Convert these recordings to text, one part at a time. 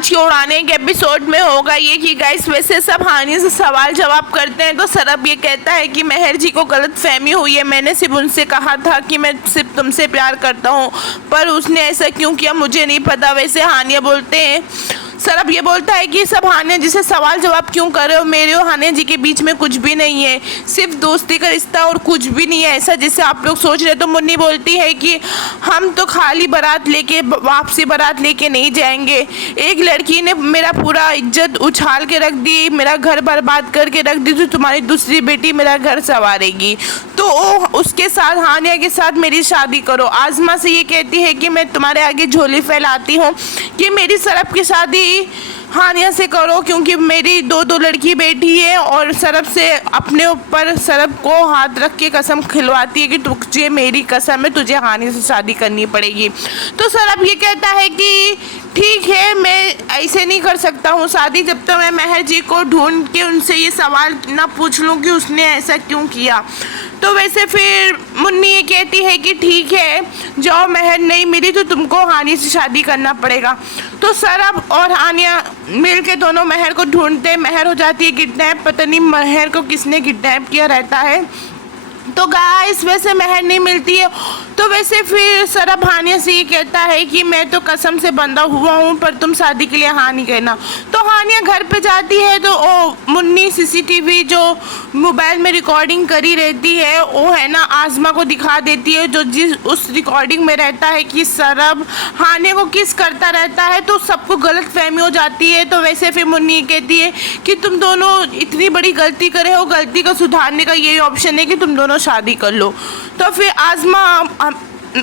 आज के उड़ाने के एपिसोड में होगा ये कि गाइस वैसे सब हानि से सवाल जवाब करते हैं तो सरब ये कहता है कि मेहर जी को गलत फहमी हुई है, मैंने सिर्फ उनसे कहा था कि मैं सिर्फ तुमसे प्यार करता हूँ, पर उसने ऐसा क्यों किया मुझे नहीं पता। वैसे हानिया बोलते हैं, सरब ये बोलता है कि सब हानिया जी से सवाल जवाब क्यों कर रहे हो, मेरे और हानिया जी के बीच में कुछ भी नहीं है, सिर्फ दोस्ती का रिश्ता और कुछ भी नहीं है ऐसा जैसे आप लोग सोच रहे। तो मुन्नी बोलती है कि हम तो खाली बारात लेके वापसी बारात लेके नहीं जाएंगे, एक लड़की ने मेरा पूरा इज्जत उछाल के रख दी, मेरा घर बर्बाद करके रख दी, तो तुम्हारी दूसरी बेटी मेरा घर संवारेगी तो उसके साथ हानिया के साथ मेरी शादी करो। आज़मा से ये कहती है कि मैं तुम्हारे आगे झोली फैलाती हूँ कि मेरी सरब की शादी हानिया से करो, क्योंकि मेरी दो लड़की बेटी है और सरब से अपने ऊपर सरब को हाथ रख के कसम खिलवाती है कि तुझे मेरी कसम है तुझे हानिया से शादी करनी पड़ेगी। तो सरब ये कहता है कि ठीक है मैं ऐसे नहीं कर सकता हूँ शादी जब तक मैं मेहर जी को ढूंढ के उनसे ये सवाल ना पूछ लूँ कि उसने ऐसा क्यों किया। तो वैसे फिर मुन्नी ये कहती है कि ठीक है जाओ, मेहर नहीं मिली तो तुमको हानिया से शादी करना पड़ेगा। तो सरब और हानिया मिल के दोनों मेहर को ढूंढते, मेहर हो जाती है किडनैप, पता नहीं मेहर को किसने किडनैप किया रहता है। तो गाइस वैसे मेहर नहीं मिलती है तो वैसे फिर सरब हानिया से ये कहता है कि मैं तो कसम से बंधा हुआ हूँ पर तुम शादी के लिए हाँ नहीं कहना। तो हानिया घर पे जाती है तो मुन्नी सीसीटीवी जो मोबाइल में रिकॉर्डिंग करी रहती है वो है ना आज़मा को दिखा देती है, जो जिस उस रिकॉर्डिंग में रहता है कि सरब हानिया को किस करता रहता है, तो सबको गलत फहमी हो जाती है। तो वैसे फिर मुन्नी कहती है कि तुम दोनों इतनी बड़ी गलती करे हो, गलती को सुधारने का यही ऑप्शन है कि तुम दोनों शादी कर लो। तो फिर आज़मा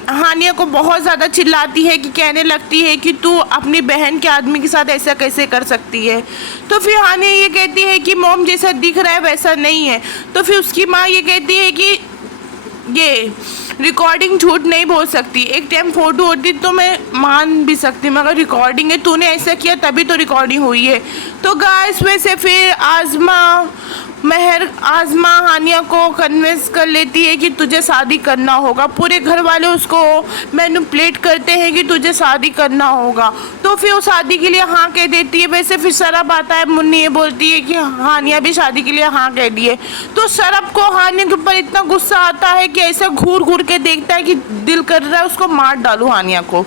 हानिया को बहुत ज़्यादा चिल्लाती है कि कहने लगती है कि तू अपनी बहन के आदमी के साथ ऐसा कैसे कर सकती है। तो फिर हानिया ये कहती है कि मॉम जैसा दिख रहा है वैसा नहीं है। तो फिर उसकी माँ ये कहती है कि ये रिकॉर्डिंग झूठ नहीं बोल सकती, एक टाइम फोटो होती तो मैं मान भी सकती मगर रिकॉर्डिंग है, तूने ऐसा किया तभी तो रिकॉर्डिंग हुई है। तो गाइस वैसे फिर आज़मा हानिया को कन्विंस कर लेती है कि तुझे शादी करना होगा, पूरे घर वाले उसको मैनिपुलेट करते हैं कि तुझे शादी करना होगा। तो फिर वो शादी के लिए हाँ कह देती है। वैसे फिर सरब आता है, मुन्नी ये बोलती है कि हानिया भी शादी के लिए हाँ कह दिए। तो सरब को हानिया के ऊपर इतना गुस्सा आता है कि ऐसा घूर घूर के देखता है कि दिल कर रहा है उसको मार डालूं हानिया को,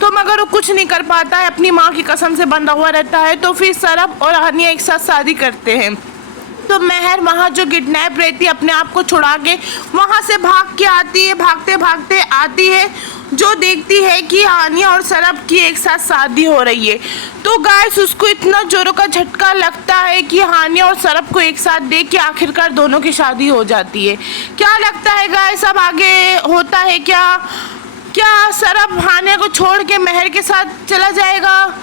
तो मगर वो कुछ नहीं कर पाता है, अपनी माँ की कसम से बंधा हुआ रहता है। तो फिर सरब और हानिया एक साथ शादी करते हैं। तो मेहर वहाँ जो किडनैप रहती है अपने आप को छुड़ा के वहाँ से भाग के आती है, भागते भागते आती है, जो देखती है कि हानिया और सरब की एक साथ शादी हो रही है। तो गाइस उसको इतना जोरों का झटका लगता है कि हानिया और सरब को एक साथ देख के आखिरकार दोनों की शादी हो जाती है। क्या लगता है गाइस अब आगे होता है क्या सरब हानिया को छोड़ के मेहर के साथ चला जाएगा,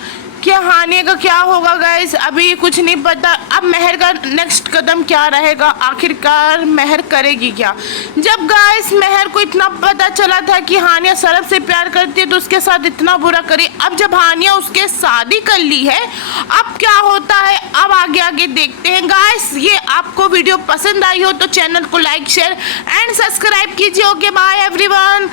क्या हानिया का क्या होगा गाइस अभी कुछ नहीं पता। अब मेहर का नेक्स्ट कदम क्या रहेगा, आखिरकार मेहर करेगी क्या। जब गाइस मेहर को इतना पता चला था कि हानिया सरब से प्यार करती है तो उसके साथ इतना बुरा करी, अब जब हानिया उसके शादी कर ली है अब क्या होता है, अब आगे आगे देखते हैं। गाइस ये आपको वीडियो पसंद आई हो तो चैनल को लाइक शेयर एंड सब्सक्राइब कीजिए। Okay bye everyone.